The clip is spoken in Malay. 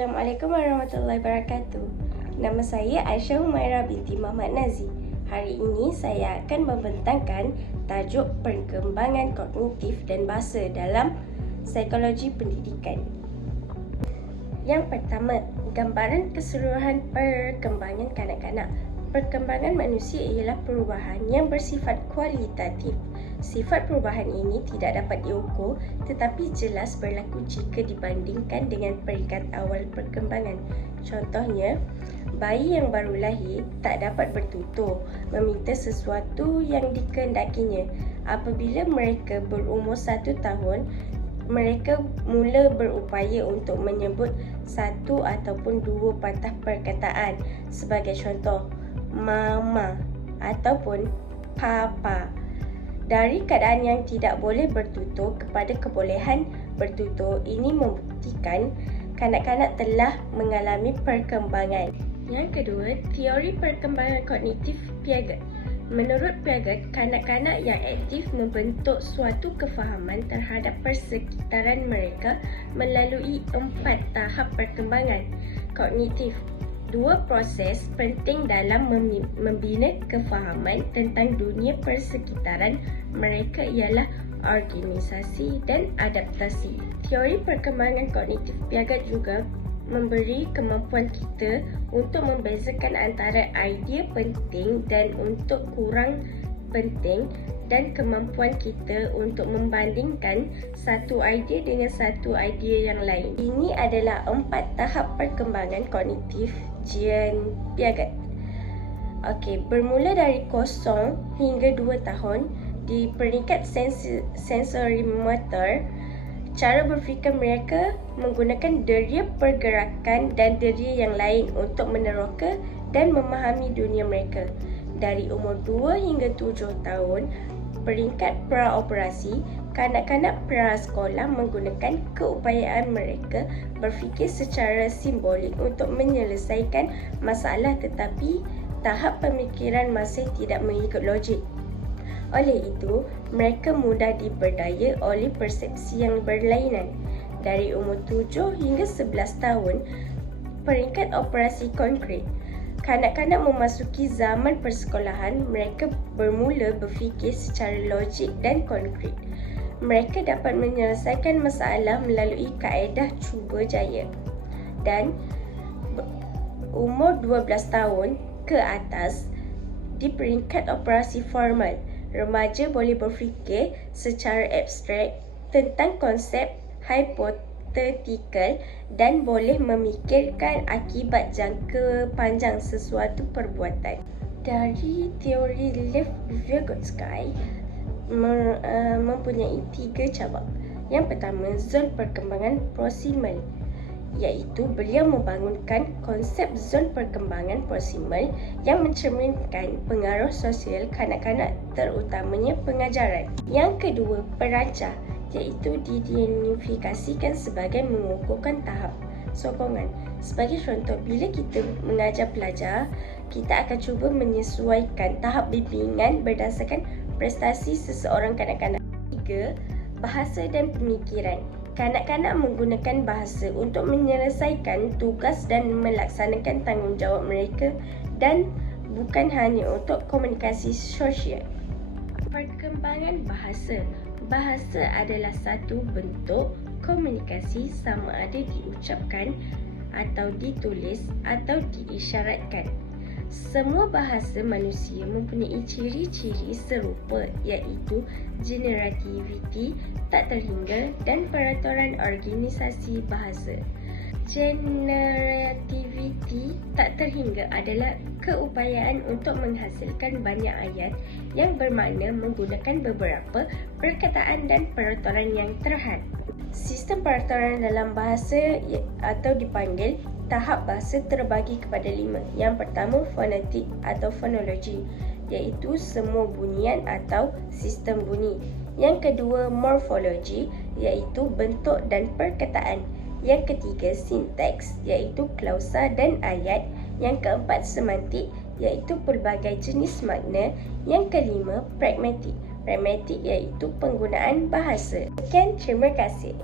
Assalamualaikum warahmatullahi wabarakatuh. Nama saya Aisyah Humaira binti Muhammad Nazir. Hari ini saya akan membentangkan tajuk perkembangan kognitif dan bahasa dalam psikologi pendidikan. Yang pertama, gambaran keseluruhan perkembangan kanak-kanak. Perkembangan manusia ialah perubahan yang bersifat kualitatif. Sifat perubahan ini tidak dapat diukur tetapi jelas berlaku jika dibandingkan dengan peringkat awal perkembangan. Contohnya, bayi yang baru lahir tak dapat bertutur, meminta sesuatu yang dikehendakinya. Apabila mereka berumur 1 tahun, mereka mula berupaya untuk menyebut satu ataupun dua patah perkataan. Sebagai contoh, mama ataupun papa. Dari keadaan yang tidak boleh bertutur kepada kebolehan bertutur, ini membuktikan kanak-kanak telah mengalami perkembangan. Yang kedua, teori perkembangan kognitif Piaget. Menurut Piaget, kanak-kanak yang aktif membentuk suatu kefahaman terhadap persekitaran mereka melalui 4 tahap perkembangan kognitif. 2 proses penting dalam membina kefahaman tentang dunia persekitaran mereka ialah organisasi dan adaptasi. Teori perkembangan kognitif Piaget juga memberi kemampuan kita untuk membezakan antara idea penting dan untuk kurang penting dan kemampuan kita untuk membandingkan satu idea dengan satu idea yang lain. Ini adalah 4 tahap perkembangan kognitif Jean Piaget. Okey, bermula dari 0 hingga 2 tahun di peringkat sensori motor, cara berfikir mereka menggunakan deria pergerakan dan deria yang lain untuk meneroka dan memahami dunia mereka. Dari umur 2 hingga 7 tahun, peringkat praoperasi, kanak-kanak prasekolah menggunakan keupayaan mereka berfikir secara simbolik untuk menyelesaikan masalah, tetapi tahap pemikiran masih tidak mengikut logik. Oleh itu, mereka mudah diberdaya oleh persepsi yang berlainan. Dari umur 7 hingga 11 tahun, peringkat operasi konkret, kanak-kanak memasuki zaman persekolahan, mereka bermula berfikir secara logik dan konkret. Mereka dapat menyelesaikan masalah melalui kaedah cuba jaya. Dan umur 12 tahun ke atas, di peringkat operasi formal, remaja boleh berfikir secara abstrak tentang konsep hipotetikal dan boleh memikirkan akibat jangka panjang sesuatu perbuatan. Dari teori Lev-Vygotsky mempunyai 3 cabang. Yang pertama, zon perkembangan proksimal, iaitu beliau membangunkan konsep zon perkembangan proksimal yang mencerminkan pengaruh sosial kanak-kanak, terutamanya pengajaran. Yang kedua, perancah, iaitu diidentifikasikan sebagai mengukuhkan tahap sokongan. Sebagai contoh, bila kita mengajar pelajar, kita akan cuba menyesuaikan tahap bimbingan berdasarkan prestasi seseorang kanak-kanak. 3. Bahasa dan pemikiran. Kanak-kanak menggunakan bahasa untuk menyelesaikan tugas dan melaksanakan tanggungjawab mereka dan bukan hanya untuk komunikasi sosial. Perkembangan bahasa. Bahasa adalah satu bentuk komunikasi sama ada diucapkan atau ditulis atau diisyaratkan. Semua bahasa manusia mempunyai ciri-ciri serupa, iaitu generativiti, tak terhingga dan peraturan organisasi bahasa. Generativiti tak terhingga adalah keupayaan untuk menghasilkan banyak ayat yang bermakna menggunakan beberapa perkataan dan peraturan yang terhad. Sistem peraturan dalam bahasa atau dipanggil tahap bahasa terbagi kepada 5. Yang pertama, fonetik atau fonologi, iaitu semua bunyian atau sistem bunyi. Yang kedua, morfologi, iaitu bentuk dan perkataan. Yang ketiga, sinteks, iaitu klausa dan ayat. Yang keempat, semantik, iaitu pelbagai jenis makna. Yang kelima, pragmatik. Pragmatik iaitu penggunaan bahasa. Sekian, terima kasih.